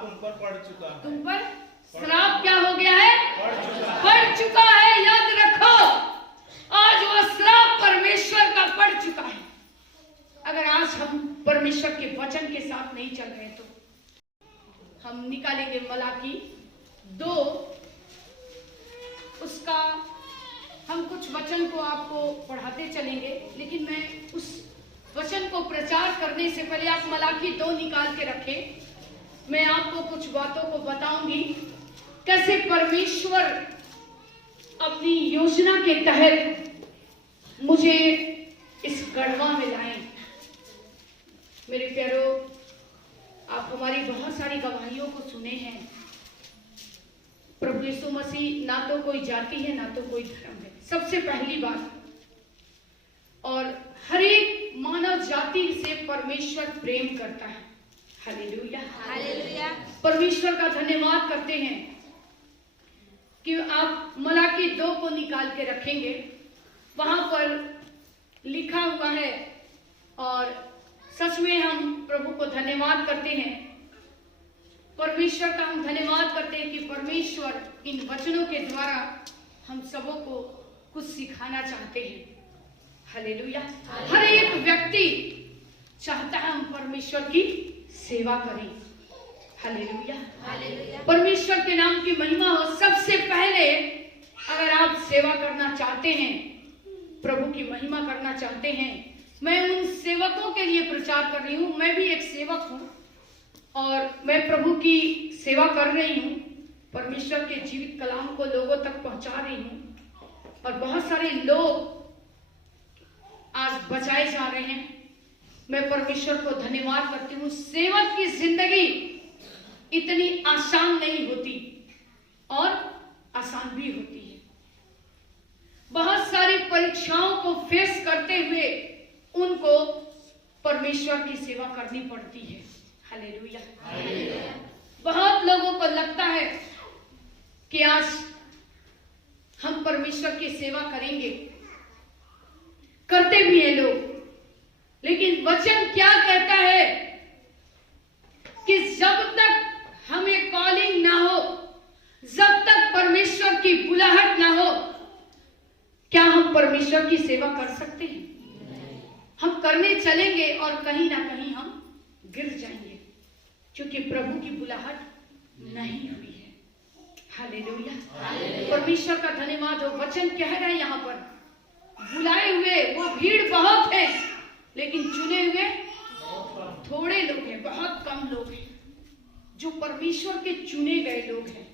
श्राप उन पर पड़ चुका है। तुम पर श्राप क्या हो गया है? पड़ चुका है। याद रखो, आज वो श्राप परमेश्वर का पड़ चुका है। अगर आज हम परमेश्वर के वचन के साथ नहीं चल रहे तो हम निकालेंगे मलाकी 2, उसका हम कुछ वचन को आपको पढ़ाते चलेंगे, लेकिन मैं उस वचन को प्रचार करने से पहले आप मलाकी 2 निकाल के रखें। मैं आपको कुछ बातों को बताऊंगी कैसे परमेश्वर अपनी योजना के तहत मुझे इस गढ़वा में लाए। मेरे प्यारो, आप हमारी बहुत सारी गवाहियों को सुने हैं। प्रभु यीशु मसीह ना तो कोई जाति है ना तो कोई धर्म है, सबसे पहली बात। और हर एक मानव जाति से परमेश्वर प्रेम करता है। Hallelujah, hallelujah. परमेश्वर का धन्यवाद करते हैं कि आप मलाकी 2 को निकाल के रखेंगे। वहां पर लिखा हुआ है और सच में हम प्रभु को धन्यवाद करते हैं। परमेश्वर का हम धन्यवाद करते हैं कि परमेश्वर इन वचनों के द्वारा हम सबों को कुछ सिखाना चाहते हैं। हालेलुया। हर एक व्यक्ति चाहता है हम परमेश्वर की सेवा करें। Hallelujah, hallelujah. परमेश्वर के नाम की महिमा हो। सबसे पहले अगर आप सेवा करना चाहते हैं, प्रभु की महिमा करना चाहते हैं, मैं उन सेवकों के लिए प्रचार कर रही हूँ। मैं भी एक सेवक हूँ और मैं प्रभु की सेवा कर रही हूँ। परमेश्वर के जीवित कलाम को लोगों तक पहुंचा रही हूँ और बहुत सारे लोग आज बचाए जा रहे हैं। मैं परमेश्वर को धन्यवाद करती हूँ। सेवक की जिंदगी इतनी आसान नहीं होती और आसान भी होती है। बहुत सारी परीक्षाओं को फेस करते हुए उनको परमेश्वर की सेवा करनी पड़ती है। हालेलुया। बहुत लोगों को लगता है कि आज हम परमेश्वर की सेवा करेंगे, करते भी हैं लोग, लेकिन वचन क्या कहता है कि जब तक हमें कॉलिंग ना हो, जब तक परमेश्वर की बुलाहट ना हो, क्या हम परमेश्वर की सेवा कर सकते हैं? हम करने चलेंगे और कहीं ना कहीं हम गिर जाएंगे क्योंकि प्रभु की बुलाहट नहीं हुई है। हालेलुया, परमेश्वर का धन्यवाद हो। वचन कह रहे हैं यहाँ पर, बुलाए हुए वो भीड़ बहुत है लेकिन चुने हुए थोड़े लोग हैं, बहुत कम लोग हैं जो परमेश्वर के चुने गए लोग हैं।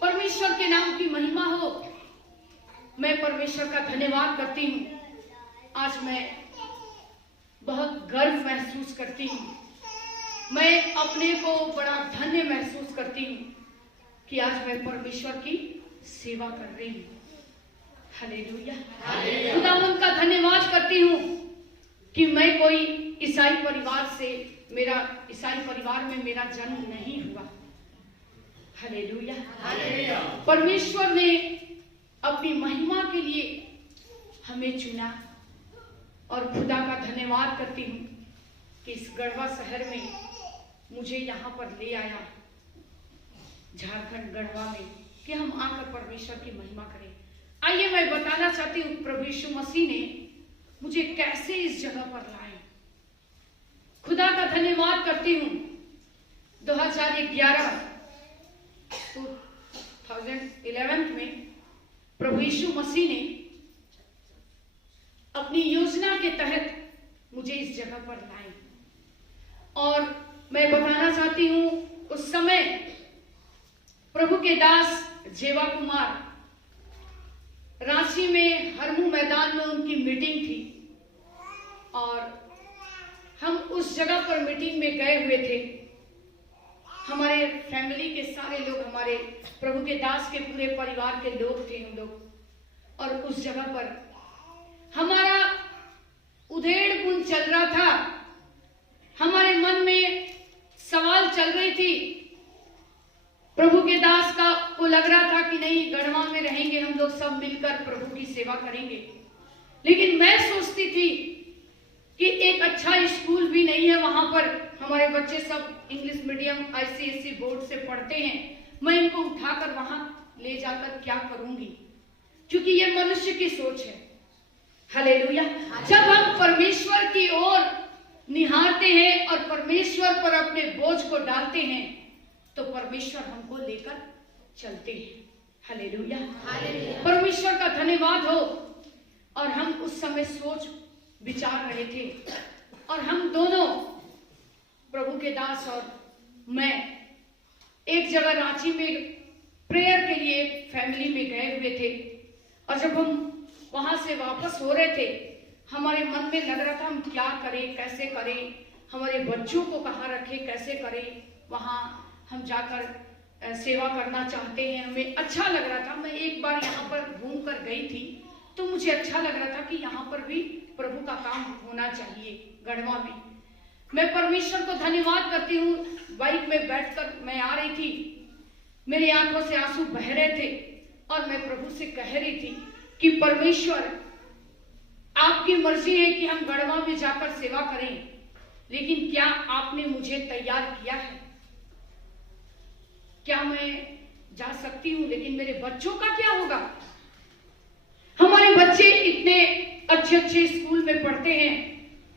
परमेश्वर के नाम की महिमा हो। मैं परमेश्वर का धन्यवाद करती हूँ। आज मैं बहुत गर्व महसूस करती हूँ। मैं अपने को बड़ा धन्य महसूस करती हूँ कि आज मैं परमेश्वर की सेवा कर रही हूँ। हालेलुया, खुदावंद का धन्यवाद करती हूँ कि मैं कोई ईसाई परिवार से, मेरा ईसाई परिवार में मेरा जन्म नहीं हुआ। हालेलुया, परमेश्वर ने अपनी महिमा के लिए हमें चुना और खुदा का धन्यवाद करती हूँ कि इस गढ़वा शहर में मुझे यहाँ पर ले आया, झारखंड गढ़वा में, कि हम आकर परमेश्वर की महिमा करें। आइए मैं बताना चाहती हूँ प्रभु यीशु मसीह ने मुझे कैसे इस जगह पर लाए। खुदा का धन्यवाद करती हूँ। 2011 में प्रभु यीशु मसीह ने अपनी योजना के तहत मुझे इस जगह पर लाए और मैं बताना चाहती हूँ उस समय प्रभु के दास जेवा कुमार, रांची में हरमू मैदान में उनकी मीटिंग थी और हम उस जगह पर मीटिंग में गए हुए थे। हमारे फैमिली के सारे लोग, हमारे प्रभु के दास के पूरे परिवार के लोग थे हम लोग, और उस जगह पर हमारा उधेड़ बुन चल रहा था। हमारे मन में सवाल चल रही थी। प्रभु के दास का को लग रहा था कि नहीं, गढ़वा में रहेंगे हम लोग सब मिलकर प्रभु की सेवा करेंगे, लेकिन मैं सोचती थी कि एक अच्छा स्कूल भी नहीं है, वहां पर हमारे बच्चे सब इंग्लिश मीडियम आईसीएसई बोर्ड से पढ़ते हैं। मैं इनको उठाकर वहां ले जाकर क्या करूंगी, क्योंकि ये मनुष्य की सोच है। हालेलुया। जब हम परमेश्वर की ओर निहारते हैं और परमेश्वर पर अपने बोझ को डालते हैं तो परमेश्वर हमको लेकर चलते हैं। हालेलुया। परमेश्वर का धन्यवाद हो। और हम उस समय सोच विचार रहे थे और हम दोनों प्रभु के दास और मैं एक जगह रांची में प्रेयर के लिए फैमिली में गए हुए थे। और जब हम वहां से वापस हो रहे थे, हमारे मन में लग रहा था हम क्या करें, कैसे करें, हमारे बच्चों को कहाँ रखें, कैसे करें। वहां हम जाकर सेवा करना चाहते हैं, हमें अच्छा लग रहा था। मैं एक बार यहाँ पर घूम कर गई थी तो मुझे अच्छा लग रहा था कि यहाँ पर भी प्रभु का काम होना चाहिए। गढ़वा में मैं परमेश्वर को धन्यवाद करती हूँ। बाइक में बैठकर मैं आ रही थी, मेरी आंखों से आंसू बह रहे थे और मैं प्रभु से कह रही थी कि परमेश्वर, आपकी मर्जी है कि हम गढ़वा में जाकर सेवा करें, लेकिन क्या आपने मुझे तैयार किया है? क्या मैं जा सकती हूँ, लेकिन मेरे बच्चों का क्या होगा? हमारे बच्चे इतने अच्छे अच्छे स्कूल में पढ़ते हैं,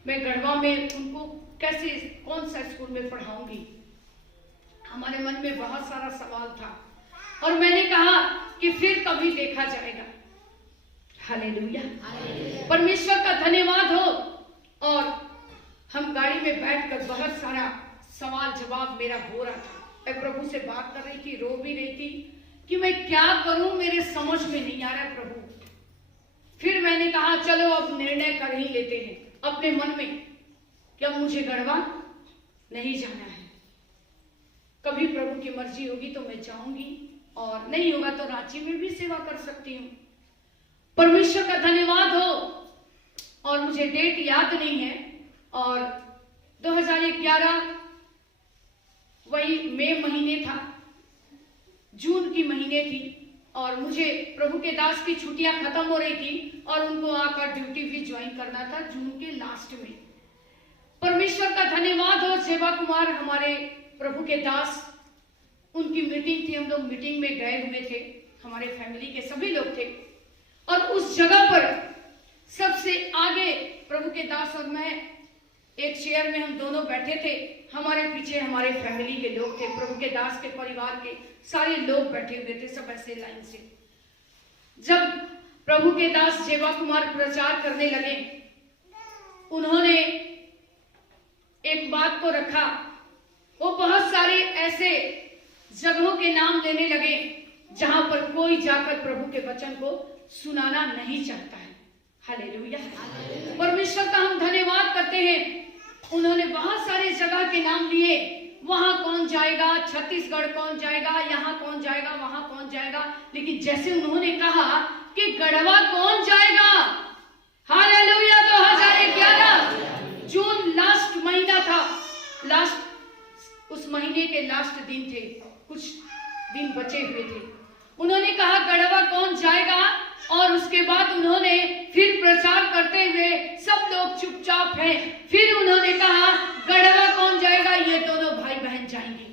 मैं गढ़वा में उनको कैसे, कौन सा स्कूल में पढ़ाऊंगी? हमारे मन में बहुत सारा सवाल था और मैंने कहा कि फिर कभी देखा जाएगा। हालेलुया। परमेश्वर का धन्यवाद हो। और हम गाड़ी में बैठकर बहुत सारा सवाल जवाब मेरा हो रहा था। मैं प्रभु से बात कर रही थी, रो भी रही थी कि मैं क्या करूं, मेरे समझ में नहीं आ रहा है प्रभु। फिर मैंने कहा चलो अब निर्णय कर ही लेते हैं अपने मन में कि अब मुझे गढ़वा नहीं जाना है। कभी प्रभु की मर्जी होगी तो मैं जाऊंगी और नहीं होगा तो रांची में भी सेवा कर सकती हूँ। परमेश्वर का धन्यवाद हो। और मुझे डेट याद नहीं है और 2011 वही मई महीने था, जून की महीने थी और मुझे प्रभु के दास की छुट्टियां खत्म हो रही थी और उनको आकर ड्यूटी भी ज्वाइन करना था जून के लास्ट में। परमेश्वर का धन्यवाद हो। सेवा कुमार हमारे प्रभु के दास, उनकी मीटिंग थी, हम लोग मीटिंग में गए हुए थे, हमारे फैमिली के सभी लोग थे और उस जगह पर सबसे आगे प्रभु के दास और मैं एक चेयर में हम दोनों बैठे थे। हमारे पीछे हमारे फैमिली के लोग थे, प्रभु के दास के परिवार के सारे लोग बैठे हुए थे, सब ऐसे लाइन से। जब प्रभु के दास सेवा कुमार प्रचार करने लगे, उन्होंने एक बात को रखा, वो बहुत सारे ऐसे जगहों के नाम लेने लगे जहां पर कोई जाकर प्रभु के वचन को सुनाना नहीं चाहता है। हालेलुया। परमेश्वर का हम धन्यवाद करते हैं। उन्होंने बहुत सारे जगह के नाम लिए, वहां कौन जाएगा, छत्तीसगढ़ कौन जाएगा, यहाँ कौन जाएगा, वहां कौन जाएगा, लेकिन जैसे उन्होंने कहा कि गढ़वा कौन जाएगा, हालेलुया। 2011 जून लास्ट महीना था, लास्ट उस महीने के लास्ट दिन थे, कुछ दिन बचे हुए थे। उन्होंने कहा गढ़वा कौन जाएगा और उसके बाद उन्होंने फिर प्रचार करते हुए, सब लोग चुपचाप हैं, फिर उन्होंने कहा गढ़वा कौन जाएगा, ये दोनों भाई बहन जाएंगे,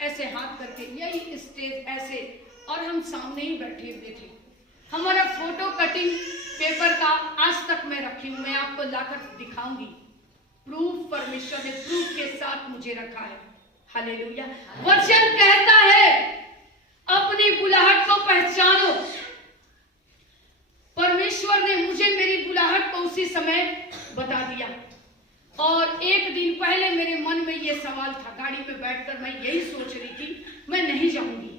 ऐसे हाथ करके, यही स्टेज ऐसे, और हम सामने ही बैठे हुए थे। हमारा फोटो कटिंग पेपर का आज तक मैं रखी हूं, मैं आपको लाकर दिखाऊंगी। प्रूफ, परमेश्वर ने प्रूफ के साथ मुझे रखा है। हालेलुया। वचन कहता है अपनी बुलाहट को पहचानो। परमेश्वर ने मुझे मेरी बुलाहट को उसी समय बता दिया। और एक दिन पहले मेरे मन में यह सवाल था, गाड़ी में बैठकर मैं यही सोच रही थी, मैं नहीं जाऊंगी,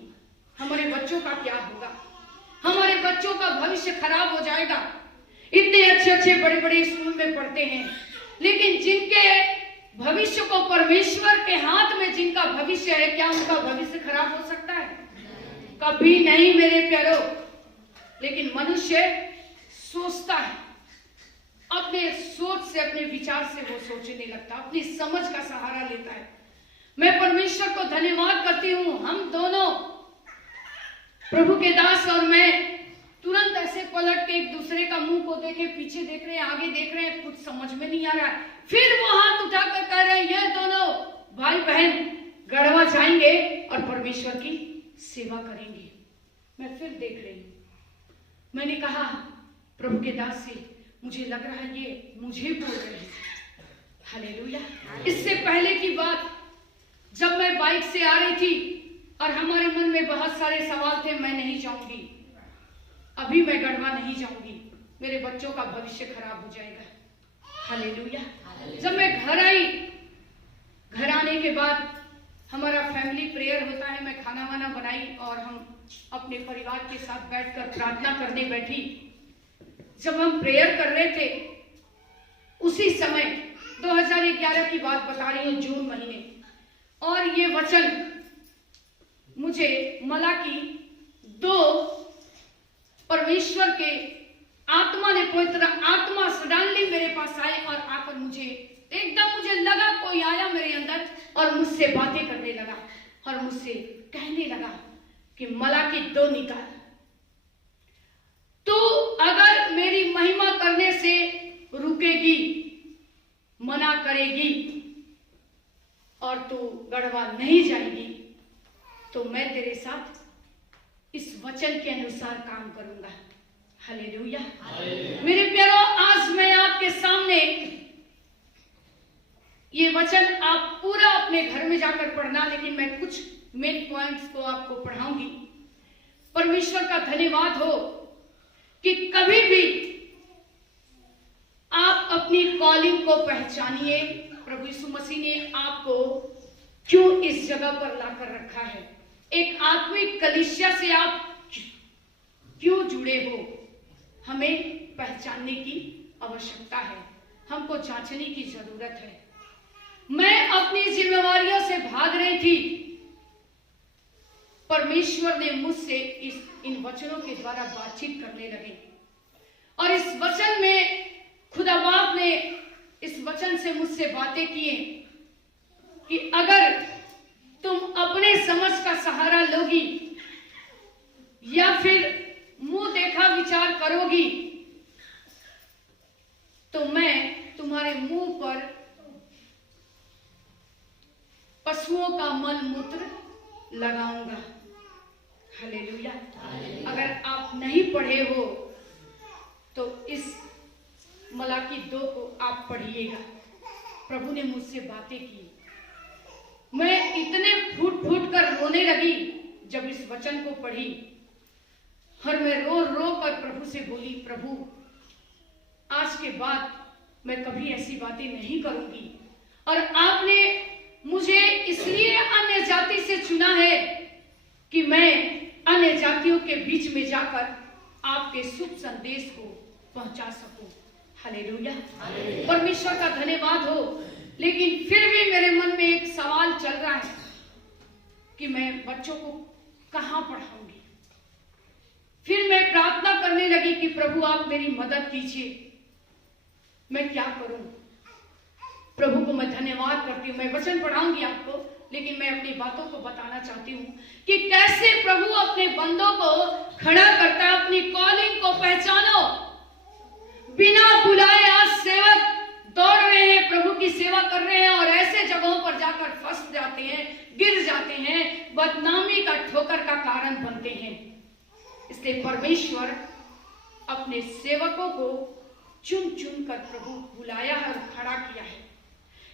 हमारे बच्चों का क्या होगा, हमारे बच्चों का भविष्य खराब हो जाएगा। इतने अच्छे अच्छे बड़े बड़े स्कूल में पढ़ते हैं, लेकिन जिनके भविष्य को परमेश्वर के हाथ में जिनका भविष्य है, क्या उनका भविष्य खराब हो सकता है? कभी नहीं मेरे प्यारो। लेकिन मनुष्य सोचता है, अपने सोच से, अपने विचार से वो सोचने लगता, अपनी समझ का सहारा लेता है। मैं परमेश्वर को धन्यवाद करती हूँ। हम दोनों प्रभु के दास और मैं तुरंत ऐसे पलट के एक दूसरे का मुंह को देखे, पीछे देख रहे हैं, आगे देख रहे हैं, कुछ समझ में नहीं आ रहा है। फिर वो हाथ उठाकर कह रहे हैं ये दोनों भाई बहन गढ़वा जाएंगे और परमेश्वर की सेवा करेंगे। मैं फिर देख रही हूं, मैंने कहा प्रभु के दास से, मुझे लग रहा है ये मुझे बोल रहे हैं। हालेलुया। इससे पहले की बात, जब मैं बाइक से आ रही थी और हमारे मन में बहुत सारे सवाल थे, मैं नहीं जाऊंगी, अभी मैं गढ़वा नहीं जाऊंगी, मेरे बच्चों का भविष्य खराब हो जाएगा। हालेलुया। जब मैं घर आई, घर आने के बाद हमारा फैमिली प्रेयर होता है, मैं खाना वाना बनाई और हम अपने परिवार के साथ बैठकर प्रार्थना करने बैठी। जब हम प्रेयर कर रहे थे, उसी समय 2011 की बात बता रही हूँ, जून महीने, और ये वचन मुझे मलाकी 2 परमेश्वर के आत्मा ने, पवित्र आत्मा सडनली मेरे पास आए और आकर मुझे लगा कोई आया मेरे अंदर और मुझसे बातें करने लगा और मुझसे कहने लगा कि मलाकी 2 निकाल, तू अगर मेरी महिमा करने से रुकेगी, मना करेगी और तू गढ़वा नहीं जाएगी, तो मैं तेरे साथ इस वचन के अनुसार काम करूंगा। हालेलुया। मेरे प्यारों, आज मैं आपके सामने ये वचन, आप पूरा अपने घर में जाकर पढ़ना, लेकिन मैं कुछ मेन पॉइंट्स को आपको पढ़ाऊंगी। परमेश्वर का धन्यवाद हो कि कभी भी आप अपनी कॉलिंग को पहचानिए। प्रभु यीशु मसीह ने आपको क्यों इस जगह पर लाकर रखा है, एक आत्मिक कलीसिया से आप क्यों जुड़े हो, हमें पहचानने की आवश्यकता है, हमको जांचने की जरूरत है। मैं अपनी जिम्मेवारियों से भाग रही थी, परमेश्वर ने मुझसे इन वचनों के द्वारा बातचीत करने लगे और इस वचन में खुदा बाप ने इस वचन से मुझसे बातें किए कि अगर तुम अपने समझ का सहारा लोगी या फिर मुंह देखा विचार करोगी, तो मैं तुम्हारे मुंह पर पशुओं का मल मूत्र लगाऊंगा। हालेलुया। अगर आप नहीं पढ़े हो तो इस मलाकी 2 को आप पढ़िएगा। प्रभु ने मुझसे बातें की, मैं इतने फूट फूट कर रोने लगी जब इस वचन को पढ़ी और मैं रो रो कर प्रभु से बोली, प्रभु आज के बाद मैं कभी ऐसी बातें नहीं करूंगी और आपने मुझे इसलिए अन्य जाति से चुना है कि मैं अन्य जातियों के बीच में जाकर आपके शुभ संदेश को पहुंचा सकूं। हालेलुया। परमेश्वर का धन्यवाद हो। लेकिन फिर भी मेरे मन में एक सवाल चल रहा है कि मैं बच्चों को कहां पढ़ाऊंगी। फिर मैं प्रार्थना करने लगी कि प्रभु आप मेरी मदद कीजिए, मैं क्या करूं। प्रभु को मैं धन्यवाद करती हूं। मैं वचन पढ़ाऊंगी आपको, लेकिन मैं अपनी बातों को बताना चाहती हूं कि कैसे प्रभु अपने बंदों को खड़ा करता है। अपनी कॉलिंग को पहचानो। बिना बुलाए आज सेवक दौड़ रहे हैं, प्रभु की सेवा कर रहे हैं और ऐसे जगहों पर जाकर फंस जाते हैं, गिर जाते हैं, बदनामी का ठोकर का कारण बनते हैं। इसलिए परमेश्वर अपने सेवकों को चुन चुन कर प्रभु बुलाया है और खड़ा किया है।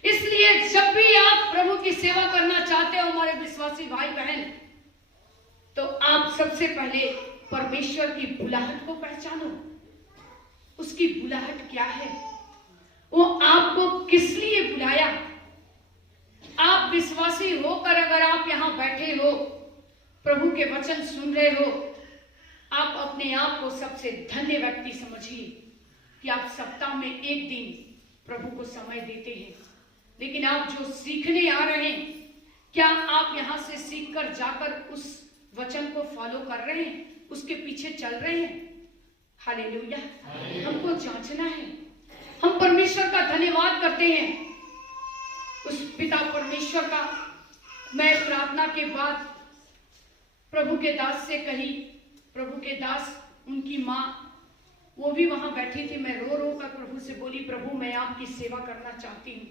इसलिए जब भी आप प्रभु की सेवा करना चाहते हो हमारे विश्वासी भाई बहन, तो आप सबसे पहले परमेश्वर की बुलाहट को पहचानो। उसकी बुलाहट क्या है, वो आपको किस लिए बुलाया। आप विश्वासी होकर अगर आप यहां बैठे हो, प्रभु के वचन सुन रहे हो, आप अपने आप को सबसे धन्य व्यक्ति समझिए कि आप सप्ताह में एक दिन प्रभु को समय देते हैं। लेकिन आप जो सीखने आ रहे हैं, क्या आप यहां से सीखकर जाकर उस वचन को फॉलो कर रहे हैं, उसके पीछे चल रहे हैं। हालेलुया। हमको जांचना है। हम परमेश्वर का धन्यवाद करते हैं, उस पिता परमेश्वर का। मैं प्रार्थना के बाद प्रभु के दास से कही, प्रभु के दास उनकी माँ वो भी वहां बैठी थी। मैं रो रो कर प्रभु से बोली, प्रभु मैं आपकी सेवा करना चाहती हूँ,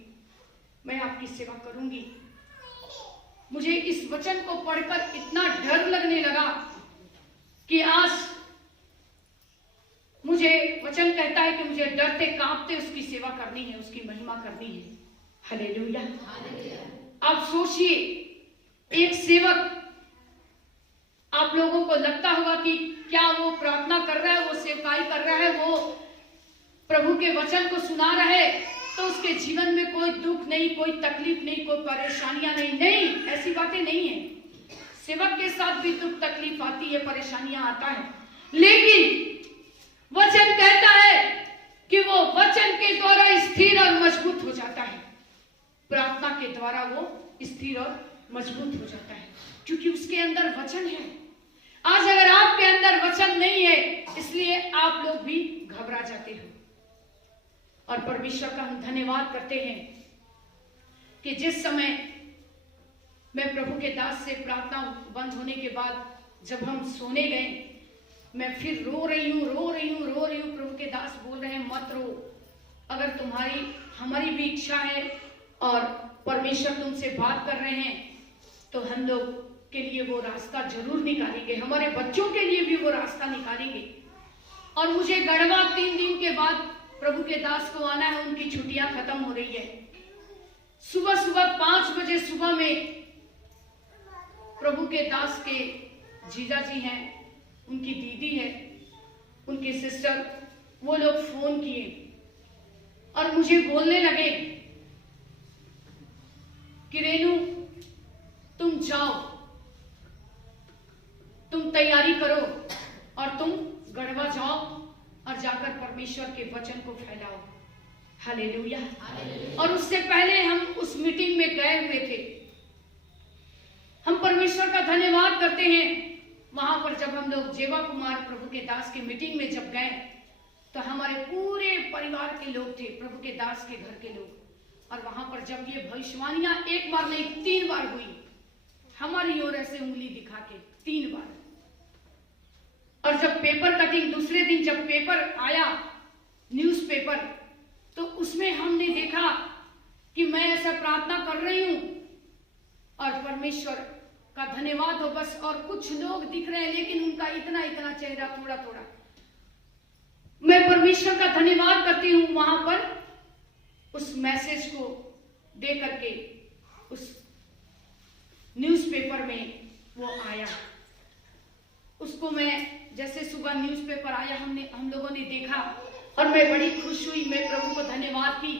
मैं आपकी सेवा करूंगी। मुझे इस वचन को पढ़कर इतना डर लगने लगा कि आज मुझे वचन कहता है कि मुझे डरते कांपते उसकी सेवा करनी है, उसकी महिमा करनी है। हालेलुया। आप सोचिए, एक सेवक, आप लोगों को लगता होगा कि क्या वो प्रार्थना कर रहा है, वो सेवकाई कर रहा है, वो प्रभु के वचन को सुना रहा है तो उसके जीवन में कोई दुख नहीं, कोई तकलीफ नहीं, कोई परेशानियां नहीं। नहीं, ऐसी बातें नहीं है। सेवक के साथ भी दुख तकलीफ आती है, परेशानियां आता है, लेकिन वचन कहता है कि वो वचन के द्वारा स्थिर और मजबूत हो जाता है। प्रार्थना के द्वारा वो स्थिर और मजबूत हो जाता है, क्योंकि उसके अंदर वचन है। आज अगर आपके अंदर वचन नहीं है, इसलिए आप लोग भी घबरा जाते हो। और परमेश्वर का हम धन्यवाद करते हैं कि जिस समय मैं प्रभु के दास से प्रार्थना बंद होने के बाद जब हम सोने गए, मैं फिर रो रही हूँ। प्रभु के दास बोल रहे हैं, मत रो, अगर हमारी भी इच्छा है और परमेश्वर तुमसे बात कर रहे हैं तो हम लोग के लिए वो रास्ता जरूर निकालेंगे, हमारे बच्चों के लिए भी वो रास्ता निकालेंगे। और मुझे गढ़वा 3 दिन के बाद प्रभु के दास को आना है, उनकी छुट्टियां खत्म हो रही है। सुबह 5 बजे सुबह में प्रभु के दास के जीजा जी हैं, उनकी दीदी है, उनके सिस्टर, वो लोग फोन किए और मुझे बोलने लगे कि रेनू तुम जाओ, तुम तैयारी करो और तुम गढ़वा जाओ और जाकर परमेश्वर के वचन को फैलाओ। हालेलुया। और उससे पहले हम उस मीटिंग में गए हुए थे। हम परमेश्वर का धन्यवाद करते हैं। वहां पर जब हम लोग जेवा कुमार प्रभु के दास की मीटिंग में जब गए तो हमारे पूरे परिवार के लोग थे, प्रभु के दास के घर के लोग। और वहां पर जब ये भविष्यवाणियां 1 बार नहीं 3 बार हुई, हमारी ओर ऐसे उंगली दिखा के 3 बार। और जब पेपर कटिंग दूसरे दिन जब पेपर आया, न्यूज़पेपर, तो उसमें हमने देखा कि मैं ऐसा प्रार्थना कर रही हूं और परमेश्वर का धन्यवाद हो बस, और कुछ लोग दिख रहे हैं लेकिन उनका इतना चेहरा थोड़ा। मैं परमेश्वर का धन्यवाद करती हूं। वहां पर उस मैसेज को दे करके उस न्यूज़पेपर में वो आया, उसको मैं जैसे सुबह न्यूज़पेपर आया हम लोगों ने देखा और मैं बड़ी खुश हुई। मैं प्रभु को धन्यवाद की,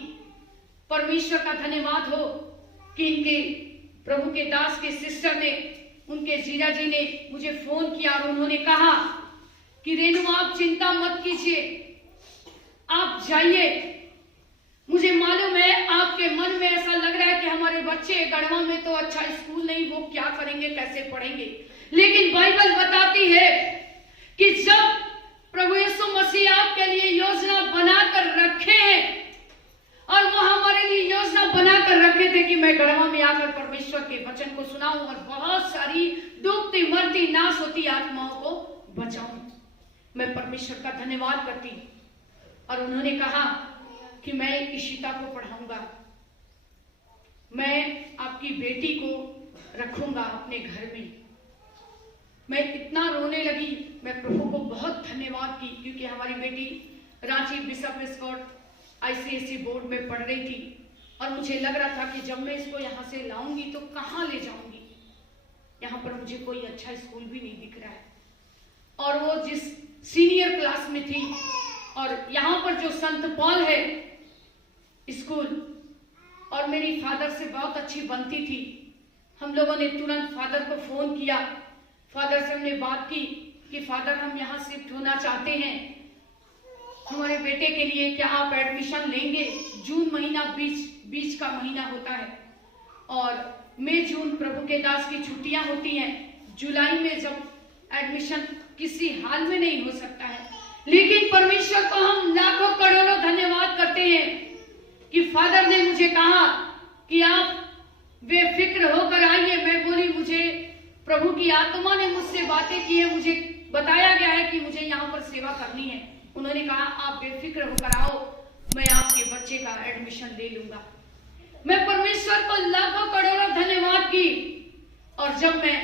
परमेश्वर का धन्यवाद हो कि इनके प्रभु के दास के सिस्टर ने, उनके जीजा जी ने मुझे फोन किया और उन्होंने कहा कि रेनू आप चिंता मत कीजिए, आप जाइए। मुझे मालूम है आपके मन में ऐसा लग रहा है कि हमारे बच्चे गढ़वा में तो अच्छा स्कूल नहीं, वो क्या करेंगे, कैसे पढ़ेंगे, लेकिन बाइबल बताती है कि जब प्रभु यीशु मसीह आपके लिए योजना बनाकर रखे हैं, और वो हमारे लिए योजना बनाकर रखे थे कि मैं गढ़वा में आकर परमेश्वर के वचन को सुनाऊं और बहुत सारी डूबती मरती नाश होती आत्माओं को बचाऊं। मैं परमेश्वर का धन्यवाद करती। और उन्होंने कहा कि मैं इशिता को पढ़ाऊंगा, मैं आपकी बेटी को रखूंगा अपने घर में। मैं इतना रोने लगी, मैं प्रभु को बहुत धन्यवाद की, क्योंकि हमारी बेटी Ranchi Bishop Scott ICSE board में पढ़ रही थी और मुझे लग रहा था कि जब मैं इसको यहाँ से लाऊंगी तो कहाँ ले जाऊंगी, यहाँ पर मुझे कोई अच्छा स्कूल भी नहीं दिख रहा है। और वो जिस सीनियर क्लास में थी, और यहाँ पर जो संत पॉल है स्कूल, और मेरी फादर से बहुत अच्छी बनती थी। हम लोगों ने तुरंत फादर को फोन किया, फादर से हमने बात की कि फादर हम यहाँ शिफ्ट होना चाहते हैं, हमारे बेटे के लिए क्या आप एडमिशन लेंगे। जून महीना बीच का महीना होता है और मई जून प्रभु के दास की छुट्टियां होती हैं। जुलाई में जब एडमिशन किसी हाल में नहीं हो सकता है, लेकिन परमेश्वर को हम लाखों करोड़ों धन्यवाद करते हैं कि फादर ने मुझे कहा कि आप बेफिक्र होकर आइए। मैं बोली मुझे प्रभु की आत्मा ने मुझसे बातें की है, मुझे बताया गया है कि मुझे यहाँ पर सेवा करनी है, उन्होंने कहा आप बेफिक्र होकर आओ, मैं आपके बच्चे का एडमिशन ले लूंगा। मैं परमेश्वर को लाखों करोड़ों धन्यवाद की। और जब मैं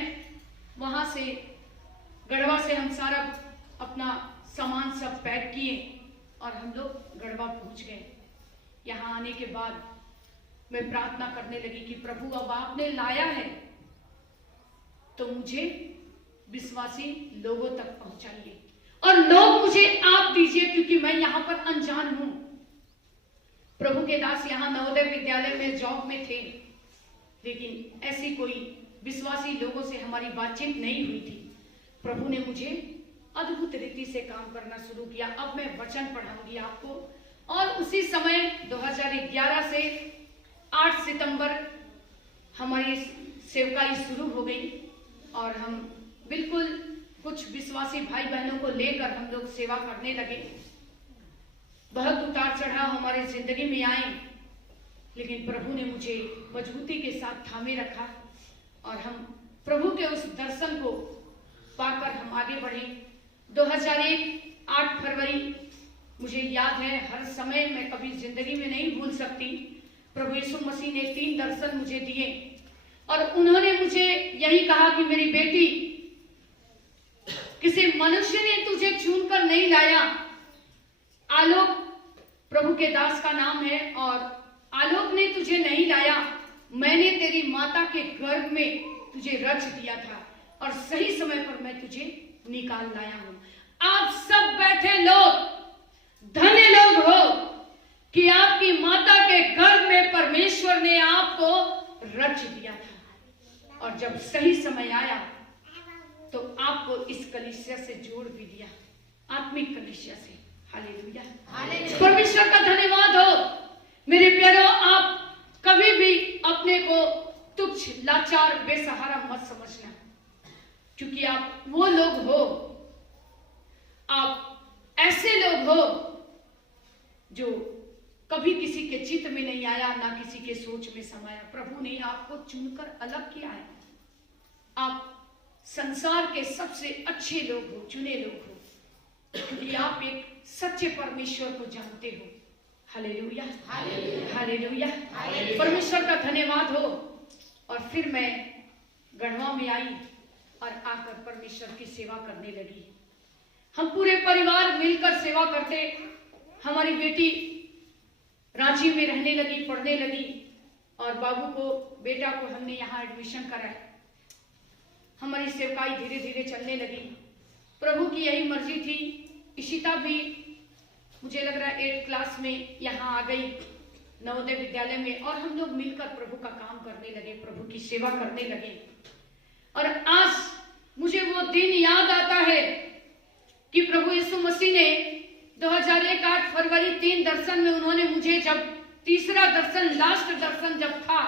वहां से गढ़वा से हम सारा अपना सामान सब पैक किए और हम लोग गढ़वा पहुंच गए। यहाँ आने के बाद मैं प्रार्थना करने लगी कि प्रभु अब आपने लाया है तो मुझे विश्वासी लोगों तक पहुंचाइए और लोग मुझे आप दीजिए, क्योंकि मैं यहाँ पर अनजान हूं। प्रभु के दास यहाँ नवोदय विद्यालय में जॉब में थे, लेकिन ऐसी कोई विश्वासी लोगों से हमारी बातचीत नहीं हुई थी। प्रभु ने मुझे अद्भुत रीति से काम करना शुरू किया। अब मैं वचन पढ़ाऊंगी आपको। और उसी समय 2011 से 8 सितंबर हमारी सेवकाई शुरू हो गई और हम बिल्कुल कुछ विश्वासी भाई बहनों को लेकर हम लोग सेवा करने लगे। बहुत उतार चढ़ाव हमारे जिंदगी में आए, लेकिन प्रभु ने मुझे मजबूती के साथ थामे रखा और हम प्रभु के उस दर्शन को पाकर हम आगे बढ़े। 2001 8 फरवरी मुझे याद है, हर समय मैं कभी जिंदगी में नहीं भूल सकती। प्रभु यीशु मसीह ने 3 दर्शन मुझे दिए और उन्होंने मुझे यही कहा कि मेरी बेटी, किसी मनुष्य ने तुझे चुनकर नहीं लाया। आलोक प्रभु के दास का नाम है और आलोक ने तुझे नहीं लाया, मैंने तेरी माता के गर्भ में तुझे रच दिया था और सही समय पर मैं तुझे निकाल लाया हूं। आप सब बैठे लोग धन्य लोग हो कि आपकी माता के गर्भ में परमेश्वर ने आपको रच दिया था और जब सही समय आया तो आपको इस कलीसिया से जोड़ भी दिया, आत्मिक कलीसिया से। हालेलुया, परमेश्वर का धन्यवाद हो। मेरे प्यारों, आप कभी भी अपने को तुच्छ, लाचार, बेसहारा मत समझना, क्योंकि आप वो लोग हो, आप ऐसे लोग हो जो कभी किसी के चित्त में नहीं आया, ना किसी के सोच में समाया। प्रभु ने आपको चुनकर अलग किया है। आप संसार के सबसे अच्छे लोग हो, चुने लोग हो, क्योंकि आप एक सच्चे परमेश्वर को जानते हो। हालेलुया, हालेलुया, परमेश्वर का धन्यवाद हो। और फिर मैं गढ़वा में आई और आकर परमेश्वर की सेवा करने लगी। हम पूरे परिवार मिलकर सेवा करते। हमारी बेटी रांची में रहने लगी, पढ़ने लगी और बाबू को, बेटा को हमने यहाँ एडमिशन कराया। हमारी सेवकाई धीरे धीरे चलने लगी। प्रभु की यही मर्जी थी। इशिता भी मुझे लग रहा है 8th क्लास में यहाँ आ गई नवोदय विद्यालय में और हम लोग मिलकर प्रभु का काम करने लगे, प्रभु की सेवा करने लगे। और आज मुझे वो दिन याद आता है कि प्रभु यीशु मसीह ने 2001 8 फरवरी 3 दर्शन में उन्होंने मुझे, जब तीसरा दर्शन, लास्ट दर्शन जब था,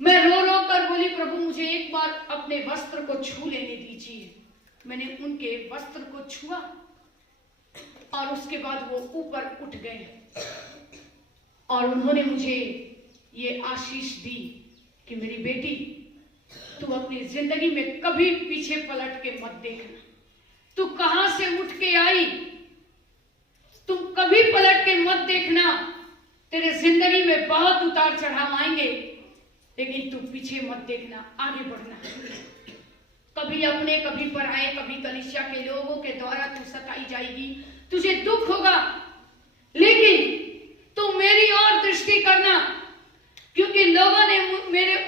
मैं रो रो कर बोली, प्रभु मुझे एक बार अपने वस्त्र को छू लेने दीजिए। मैंने उनके वस्त्र को छुआ और उसके बाद वो ऊपर उठ गए और उन्होंने मुझे ये आशीष दी कि मेरी बेटी, तू अपनी जिंदगी में कभी पीछे पलट के मत देखना। तू कहां से उठ के आई, तुम कभी पलट के मत देखना। तेरे जिंदगी में बहुत उतार चढ़ाव आएंगे, लेकिन तू पीछे मत देखना, आगे बढ़ना। कभी अपने, कभी पराए, कभी कलीसिया के लोगों के द्वारा तू सताई जाएगी, तुझे दुख होगा, लेकिन तू मेरी ओर दृष्टि करना, क्योंकि लोगों ने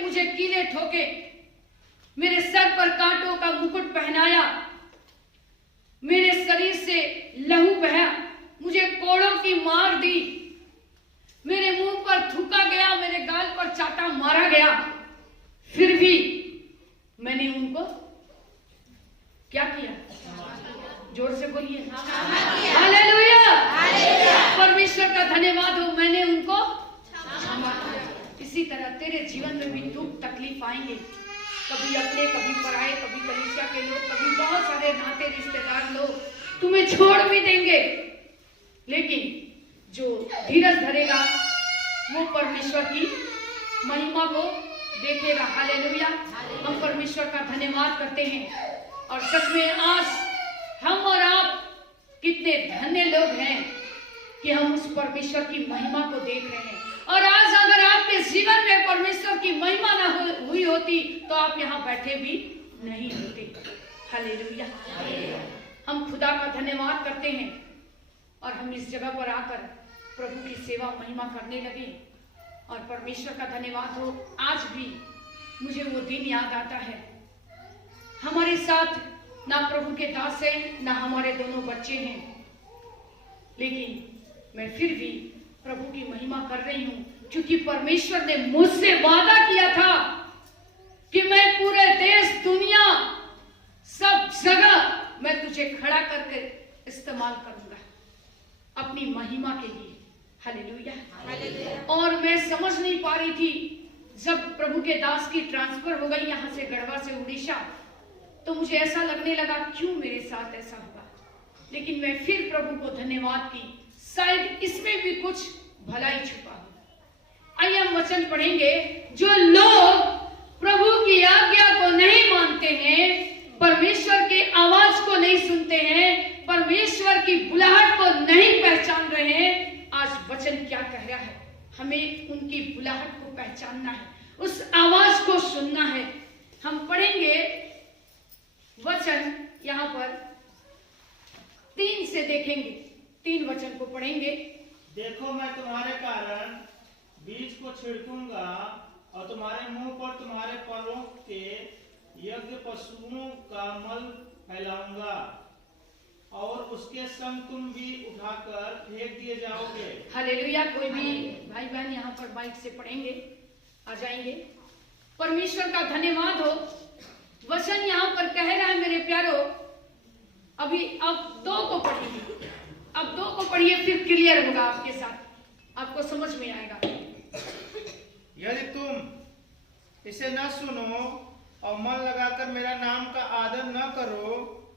मुझे कीले ठोके, मेरे सर पर कांटों का मुकुट पहनाया, मेरे शरीर से लहू बहा, मुझे कोड़ों की मार दी, मेरे मुंह पर थूका गया, मेरे गाल पर चाटा मारा गया, फिर भी मैंने उनको क्या किया? जोर से बोलिए, हालेलुया, परमेश्वर का धन्यवाद हो। मैंने उनको क्षमा किया। इसी तरह तेरे जीवन में भी दुख तकलीफ आएंगे, कभी अपने, कभी पराए, कभी कलीसिया के लोग, कभी बहुत सारे नाते रिश्तेदार लोग तुम्हें छोड़ भी देंगे, लेकिन जो धीरज धरेगा वो परमेश्वर की महिमा को देखेगा। हालेलुया, हम परमेश्वर का धन्यवाद करते हैं। और सच में आज हम और आप कितने धन्य लोग हैं कि हम उस परमेश्वर की महिमा को देख रहे हैं। और आज अगर आपके जीवन में परमेश्वर की महिमा ना हुई होती तो आप यहाँ बैठे भी नहीं होते। हालेलुया। हम खुदा का धन्यवाद करते हैं और हम इस जगह पर आकर प्रभु की सेवा महिमा करने लगे। और परमेश्वर का धन्यवाद हो, आज भी मुझे वो दिन याद आता है। हमारे साथ ना प्रभु के दास हैं, ना हमारे दोनों बच्चे हैं, लेकिन मैं फिर भी प्रभु की महिमा कर रही हूं, क्योंकि परमेश्वर ने मुझसे वादा किया था कि मैं पूरे देश दुनिया सब जगह मैं तुझे खड़ा करके इस्तेमाल करूंगा अपनी महिमा के लिए। हालेलुया। और मैं समझ नहीं पा रही थी, जब प्रभु के दास की ट्रांसफर हो गई यहां से गढ़वा से उड़ीसा, तो मुझे ऐसा लगने लगा क्यों मेरे साथ ऐसा हुआ। लेकिन मैं फिर प्रभु को धन्यवाद की, शायद इसमें भी कुछ भलाई छुपा हो। आइए हम वचन पढ़ेंगे। जो लोग प्रभु की आज्ञा को नहीं मानते हैं, परमेश्वर के आवाज को नहीं सुनते हैं, परमेश्वर की बुलाहट को नहीं पहचान रहे हैं, आज वचन क्या कह रहा है, हमें उनकी बुलाहट को पहचानना है, उस आवाज को सुनना है। हम पढ़ेंगे वचन, यहां पर 3 से देखेंगे, 3 वचन को पढ़ेंगे। देखो मैं तुम्हारे कारण बीज को छिड़कूंगा और तुम्हारे मुंह पर तुम्हारे फलों के यज्ञ पशुओं का मल फैलाऊंगा और उसके संग तुम भी उठाकर फेंक दिए जाओगे। हालेलुया। कोई भी भाई बहन यहाँ पर माइक से पढ़ेंगे, आ जाएंगे। परमेश्वर का धन्यवाद हो। वचन यहाँ पर कह रहा है मेरे प्यारो, अभी अब 2 को पढ़िए, अब 2 को पढ़िए, फिर क्लियर होगा आपके साथ, आपको समझ में आएगा। यदि तुम इसे न सुनो और मन लगाकर मेरा नाम का आदर न करो,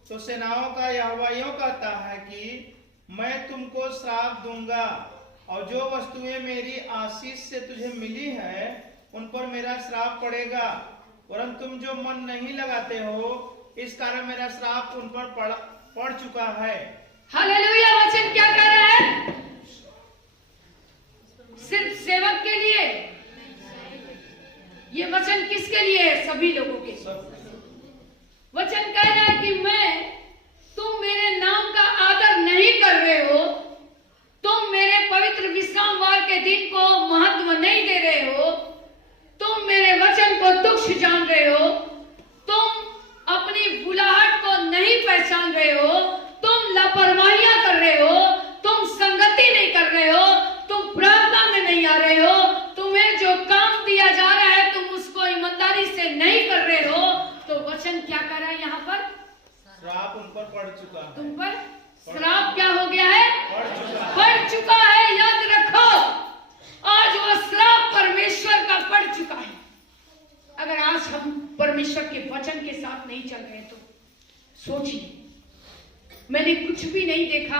तो सेनाओं का यहोवा यूं कहता है कि मैं तुमको श्राप दूंगा और जो वस्तुएं मेरी आशीष से तुझे मिली है उन पर मेरा श्राप पड़ेगा, वरन तुम जो मन नहीं लगाते हो इस कारण मेरा श्राप उन पर पड़ चुका है। हालेलुया। वचन क्या कह रहा है? सिर्फ सेवक के लिए ये वचन किसके लिए है? सभी लोगों के। वचन कह रहा है कि तुम मेरे नाम का आदर नहीं कर रहे हो, तुम मेरे पवित्र विश्रामवार के दिन को महत्व नहीं दे रहे हो, तुम मेरे वचन को तुच्छ जान रहे हो, तुम अपनी बुलाहट को नहीं पहचान रहे हो, तुम लापरवाहियां कर रहे हो, तुम संगति नहीं कर रहे हो, तुम प्रार्थना में नहीं आ रहे हो, तुम्हें जो काम दिया जा रहा है तुम उसको ईमानदारी से नहीं कर रहे हो, तो वचन क्या कर रहा है यहाँ पर? श्राप उन पर पड़ चुका है। तुम पर श्राप क्या हो गया है? पड़ चुका है। याद रखो, आज वो श्राप परमेश्वर का पड़ चुका है। अगर आज हम परमेश्वर के वचन के साथ नहीं चल रहे तो सोचिए, मैंने कुछ भी नहीं देखा।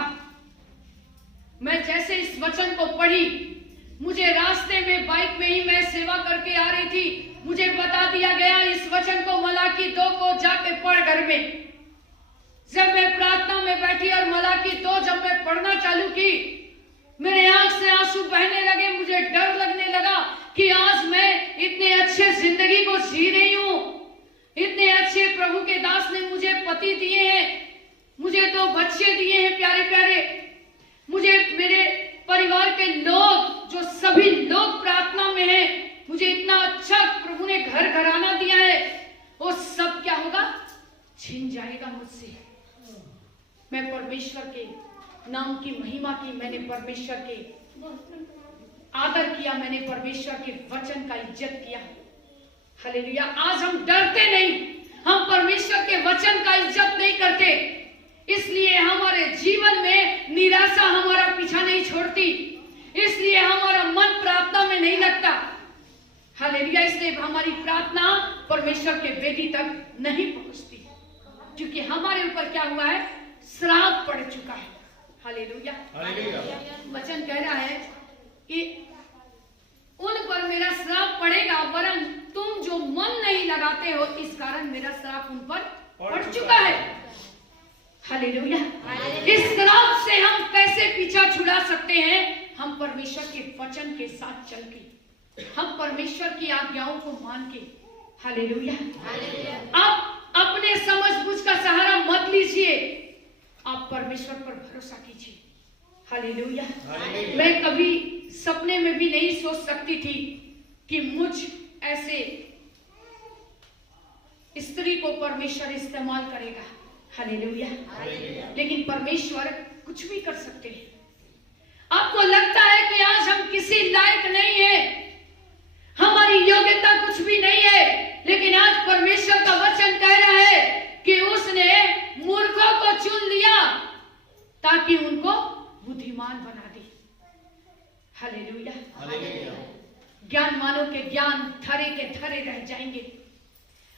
मैं जैसे इस वचन को पढ़ी, मुझे रास्ते में बाइक में ही मैं सेवा करके आ रही थी, मुझे बता दिया गया इस वचन को मलाकी 2 को जाके पढ़ घर में। जब मैं प्रार्थना में बैठी और मलाकी 2 जब मैं पढ़ना चालू की, मेरे आंख से आंसू बहने लगे। मुझे डर लगने लगा कि आज मैं इतने अच्छे जिंदगी को जी रही हूँ, इतने अच्छे प्रभु के दास ने मुझे पति दिए हैं, मुझे 2 बच्चे दिए हैं प्यारे प्यारे, मुझे मेरे परिवार के लोग जो सभी लोग प्रार्थना में हैं, मुझे इतना अच्छा प्रभु ने घर घराना दिया है, वो सब क्या होगा? छीन जाएगा मुझसे। मैं परमेश्वर के नाम की महिमा की, मैंने परमेश्वर के आदर किया, मैंने परमेश्वर के वचन का इज्जत किया। हालेलुया। आज हम डरते नहीं, हम परमेश्वर के वचन का इज्जत नहीं करते, इसलिए हमारे जीवन में निराशा हमारा पीछा नहीं छोड़ती, इसलिए हमारा मन प्रार्थना में नहीं लगता। हालेलुया। इसलिए हमारी प्रार्थना परमेश्वर के वेदी तक नहीं पहुंचती, क्योंकि हमारे ऊपर क्या हुआ है? श्राप पड़ चुका है। हालेलुया। वचन कह रहा है कि उन पर मेरा श्राप पड़ेगा, वरन तुम जो मन नहीं लगाते हो इस कारण मेरा श्राप उन पर पड़ चुका है। हालेलुया। इस तरफ से हम कैसे पीछा छुड़ा सकते हैं? हम परमेश्वर के वचन के साथ चल के, हम परमेश्वर की आज्ञाओं को मान के। हालेलुया। आप अपने समझ बुझ का सहारा मत लीजिए, आप परमेश्वर पर भरोसा कीजिए। हालेलुया। मैं कभी सपने में भी नहीं सोच सकती थी कि मुझ ऐसे स्त्री को परमेश्वर इस्तेमाल करेगा। हालेलुया। लेकिन परमेश्वर कुछ भी कर सकते हैं। आपको लगता है कि आज हम किसी लायक नहीं है, हमारी योग्यता कुछ भी नहीं है, लेकिन आज परमेश्वर का वचन कह रहा है कि उसने मूर्खों को चुन लिया ताकि उनको बुद्धिमान बना दे। हालेलुया। ज्ञानवानों के ज्ञान धरे के धरे रह जाएंगे।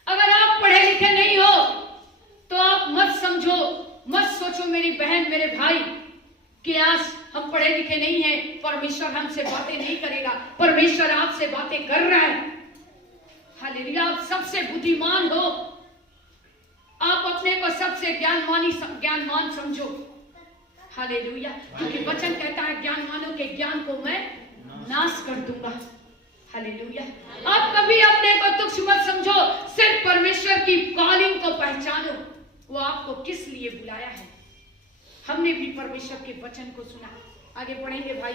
अगर आप पढ़े लिखे नहीं हो तो आप मत समझो, मत सोचो मेरी बहन मेरे भाई कि आज हम पढ़े लिखे नहीं हैं, परमेश्वर हमसे बातें नहीं करेगा। परमेश्वर आपसे बातें कर रहा है। हालेलुया। आप सबसे बुद्धिमान हो, आप अपने को सबसे ज्ञानवान समझो। हालेलुया। क्योंकि वचन कहता है ज्ञानवानों के ज्ञान को मैं नाश कर दूंगा। हालेलुया। आप कभी अपने को तुच्छ मत समझो, सिर्फ परमेश्वर की कॉलिंग को पहचानो, वो आपको किस लिए बुलाया है। हमने भी परमेश्वर के वचन को सुना। आगे पढ़ेंगे भाई।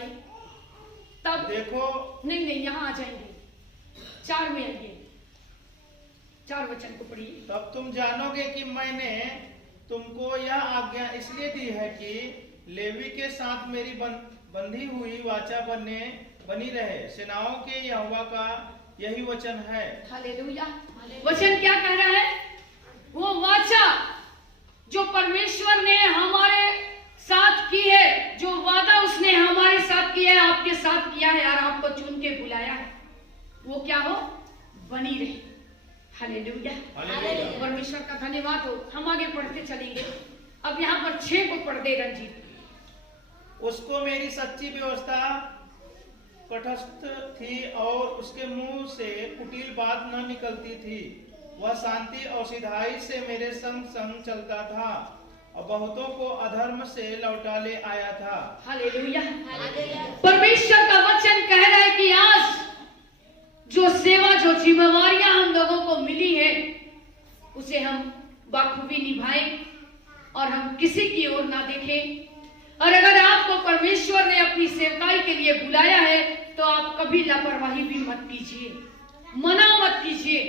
तब देखो, नहीं यहाँ आ जाएंगे, 4 में आइए, 4 वचन को पढ़िए। तब तुम जानोगे कि मैंने तुमको यह आज्ञा इसलिए दी है कि लेवी के साथ मेरी बंधी हुई वाचा बनी रहे। सेनाओं के यहोवा का यही वचन है। हालेलुया। वचन क्या कह रहा है? वो वाचा जो परमेश्वर ने हमारे साथ की है, जो वादा उसने हमारे साथ किया है, आपके साथ किया है और आपको चुन के बुलाया है, वो क्या हो? बनी रही। हालेलुया। परमेश्वर का धन्यवाद हो। हम आगे पढ़ते चलेंगे। अब यहाँ पर 6 को पढ़ दे रंजीत। उसको मेरी सच्ची व्यवस्था तटस्थ थी और उसके मुंह से कुटिल बात न निकलती थी। वह शांति और सिधाई से मेरे संग संग चलता था और बहुतों को अधर्म से लौटा ले आया था। हालेलुया। परमेश्वर का वचन कह रहा है कि आज जो सेवा, जो जिम्मेवारियां हम लोगों को मिली है, उसे हम बाखूबी निभाएं और हम किसी की ओर ना देखें। और अगर आपको परमेश्वर ने अपनी सेवकाई के लिए बुलाया है तो आप कभी लापरवाही भी मत कीजिए, मना मत कीजिए।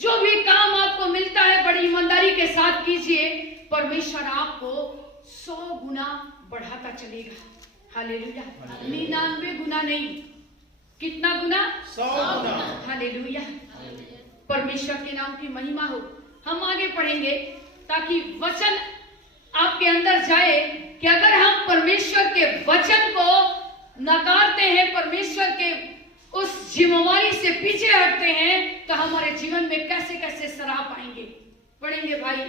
जो भी काम आपको मिलता है बड़ी ईमानदारी के साथ कीजिए, परमेश्वर आपको 100 गुना बढ़ाता चलेगा। हालेलुया। 99 गुना नहीं, कितना गुना? 100 गुना। हालेलुया। परमेश्वर के नाम की महिमा हो। हम आगे पढ़ेंगे ताकि वचन आपके अंदर जाए कि अगर हम परमेश्वर के वचन को नकारते हैं, परमेश्वर के उस जिम्मेवारी से पीछे हटते हैं, तो हमारे जीवन में कैसे कैसे श्राप आएंगे। पढ़ेंगे भाई।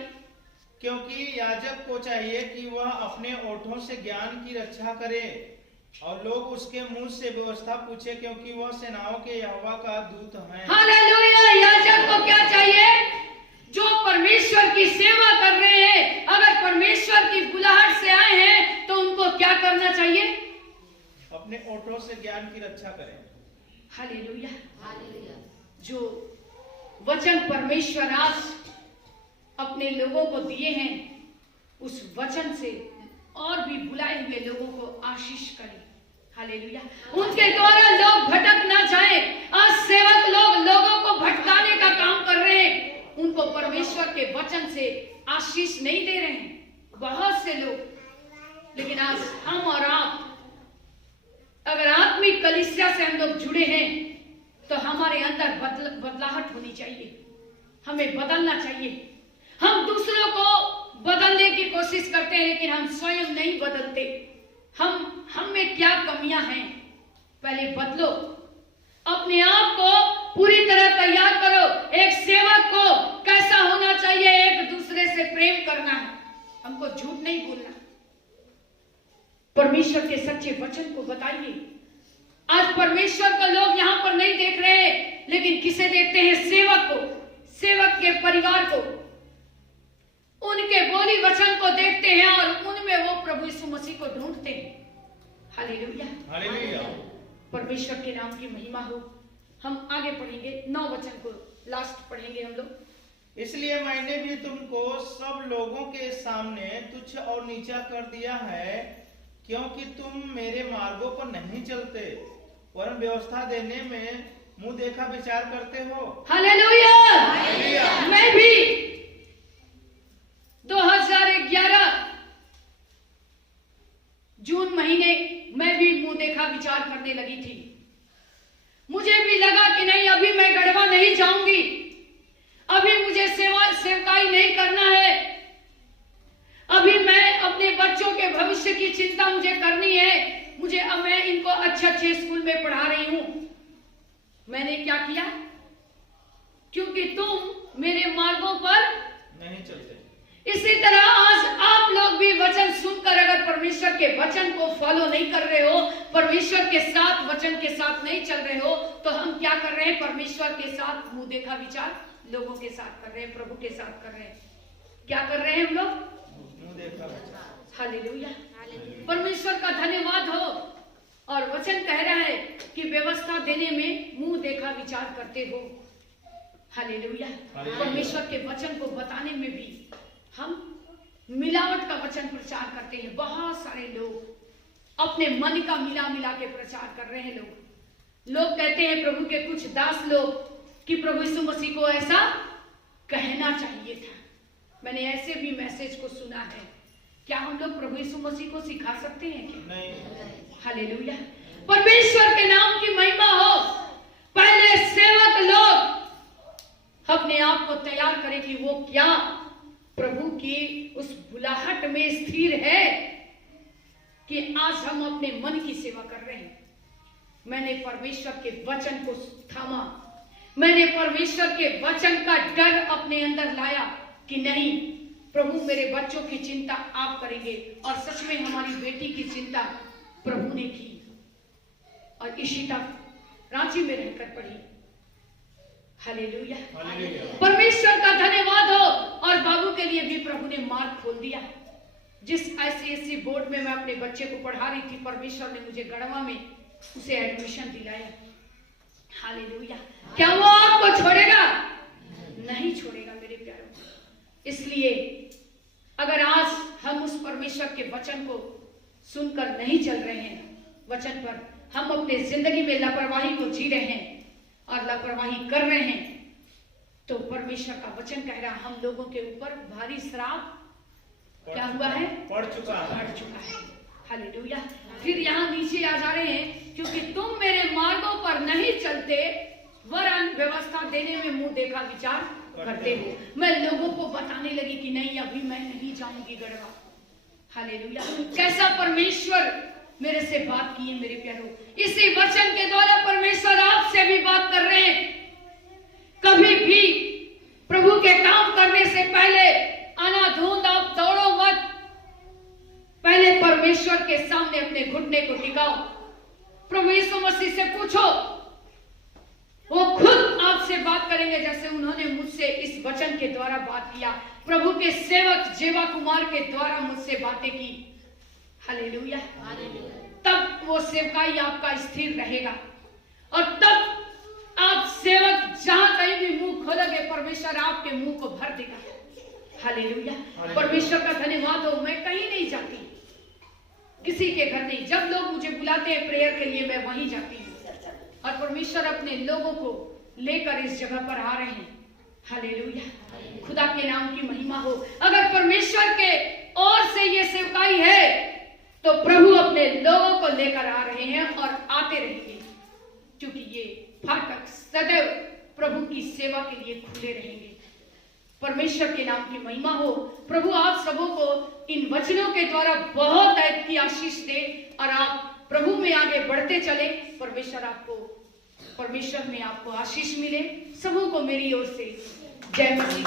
क्योंकि याजक को चाहिए कि वह अपने ओठों से ज्ञान की रक्षा करे और लोग उसके मुंह से व्यवस्था पूछे, क्योंकि वह सेनाओं के यहोवा का दूत है। हालेलुया। याजक को क्या चाहिए? जो परमेश्वर की सेवा कर रहे हैं, अगर परमेश्वर की बुलाहट से आए हैं तो उनको क्या करना चाहिए? अपने ओठों से ज्ञान की रक्षा करें। हालेलुया। जो वचन परमेश्वर आज अपने लोगों को दिए हैं, उस वचन से और भी बुलाए हुए लोगों को आशीष करें। हालेलुया। उनके द्वारा लोग भटक ना जाए। आज सेवक लोग लोगों को भटकाने का काम कर रहे हैं, उनको परमेश्वर के वचन से आशीष नहीं दे रहे हैं बहुत से लोग। लेकिन आज हम और आप अगर आत्मिक कलीसिया से हम लोग जुड़े हैं तो हमारे अंदर बदलाहट होनी चाहिए, हमें बदलना चाहिए। हम दूसरों को बदलने की कोशिश करते हैं लेकिन हम स्वयं नहीं बदलते। हम में क्या कमियां हैं, पहले बदलो। अपने आप को पूरी तरह तैयार करो। एक सेवक को कैसा होना चाहिए? एक दूसरे से प्रेम करना है, हमको झूठ नहीं बोलना। परमेश्वर के सच्चे वचन को बताइए। आज परमेश्वर को लोग यहाँ पर नहीं देख रहे हैं, लेकिन किसे देखते हैं? सेवक को, सेवक के परिवार को। उनके बोली वचन को देखते हैं और उनमें वो प्रभु यीशु मसीह को ढूंढते हैं। Hallelujah, hallelujah. परमेश्वर के नाम की महिमा हो। हम आगे पढ़ेंगे 9 वचन को, लास्ट पढ़ेंगे हम लोग। इसलिए मैंने भी तुमको सब लोगों के सामने तुच्छ और नीचा कर दिया है, क्योंकि तुम मेरे मार्गों पर नहीं चलते, वरन व्यवस्था देने में मुंह देखा विचार करते हो। हालेलुया। हालेलुया। मैं भी 2011 जून महीने मैं भी मुंह देखा विचार करने लगी थी। मुझे भी लगा कि नहीं, अभी मैं गढ़वा नहीं जाऊंगी, अभी मुझे सेवकाई नहीं करना है, अभी मैं अपने बच्चों के भविष्य की चिंता मुझे करनी है, अब मैं इनको अच्छे स्कूल में पढ़ा रही हूं। मैंने क्या किया? क्योंकि तुम मेरे मार्गों पर नहीं चलते। इसी तरह आज आप लोग भी वचन सुनकर अगर परमेश्वर के वचन को फॉलो नहीं कर रहे हो, परमेश्वर के साथ वचन के साथ नहीं चल रहे हो, तो हम क्या कर रहे हैं? परमेश्वर के साथ मुंह देखा विचार लोगों के साथ कर रहे हैं, प्रभु के साथ कर रहे हैं। क्या कर रहे हैं हम लोग? मुंह देखा विचार। हालेलुया, परमेश्वर का धन्यवाद हो। और वचन कह रहा है कि व्यवस्था देने में मुंह देखा विचार करते हो। हालेलुया, परमेश्वर के वचन को बताने में भी हम मिलावट का वचन प्रचार करते हैं। बहुत सारे लोग अपने मन का मिला के प्रचार कर रहे हैं। लोग कहते हैं, प्रभु के कुछ दास लोग, कि प्रभु यीशु मसीह को ऐसा कहना चाहिए था। मैंने ऐसे भी मैसेज को सुना है। क्या हम लोग प्रभु यीशु मसीह को सिखा सकते हैं क्या? नहीं। हालेलुया, परमेश्वर के नाम की महिमा हो। पहले सेवक लोग अपने आप को तैयार करें कि वो क्या प्रभु की उस बुलाहट में स्थिर है कि आज हम अपने मन की सेवा कर रहे हैं। मैंने परमेश्वर के वचन को थामा, मैंने परमेश्वर के वचन का डर अपने अंदर लाया कि नहीं, प्रभु मेरे बच्चों की चिंता आप करेंगे। और सच में हमारी बेटी की चिंता प्रभु ने की और इशिता रांची में रहकर पढ़ी। हालेलुया, परमेश्वर का धन्यवाद हो। और बाबू के लिए भी प्रभु ने मार्ग खोल दिया। जिस ICSE बोर्ड में मैं अपने बच्चे को पढ़ा रही थी, परमेश्वर ने मुझे गढ़वा में उसे एडमिशन दिलाया। हालेलुया, क्या वो आपको छोड़ेगा? नहीं छोड़ेगा मेरे प्यारों। इसलिए अगर आज हम उस परमेश्वर के वचन को सुनकर नहीं चल रहे हैं, वचन पर हम अपने जिंदगी में लापरवाही को जी रहे हैं और लापरवाही कर रहे हैं, तो परमेश्वर का वचन कह रहा, हम लोगों के ऊपर भारी श्राप क्या हुआ है? पड़ चुका है। हालेलुया। फिर यहाँ नीचे आ जा रहे हैं, क्योंकि तुम मेरे मार्गों पर नहीं चलते, वरन व्यवस्था देने में मुंह देखा विचार करते हो। मैं लोगों को बताने लगी कि नहीं, अभी मैं नहीं जाऊंगी गढ़वा। हालेलुया, कैसा परमेश्वर मेरे से बात की है मेरे प्यारों। इसी वचन के द्वारा परमेश्वर आपसे भी बात कर रहे हैं। कभी भी प्रभु के काम करने से पहले अनाधुंध आप दौड़ो मत। पहले परमेश्वर के सामने अपने घुटने को टिकाओ, प्रभु यीशु मसीह से पूछो, वो खुद आपसे बात करेंगे, जैसे उन्होंने मुझसे इस वचन के द्वारा बात किया। प्रभु के सेवक जेवा कुमार के द्वारा मुझसे बातें की। हालेलुया, तब वो सेवकाई आपका स्थिर रहेगा और तब आप सेवक जहां कहीं भी मुंह खोलोगे, परमेश्वर आपके मुंह को भर देगा। हालेलुया, परमेश्वर का धन्यवाद हो। मैं कहीं नहीं जाती, किसी के घर नहीं। जब लोग मुझे बुलाते हैं प्रेयर के लिए, मैं वहीं जाती हूँ और परमेश्वर अपने लोगों को लेकर इस जगह पर आ रहे हैं। हालेलुया, खुदा के नाम की महिमा हो। अगर परमेश्वर के ओर से ये सेवकाई है, तो प्रभु अपने लोगों को लेकर आ रहे हैं और आते रहेंगे, क्योंकि ये फाटक सदैव प्रभु की सेवा के लिए खुले रहेंगे। परमेश्वर के नाम की महिमा हो। प्रभु आप सबों को इन वचनों के द्वारा बहुत ऐद की आशीष दे और आप प्रभु में आगे बढ़ते चले। परमेश्वर में आपको आशीष मिले। सबों को मेरी ओर से जय मसीह।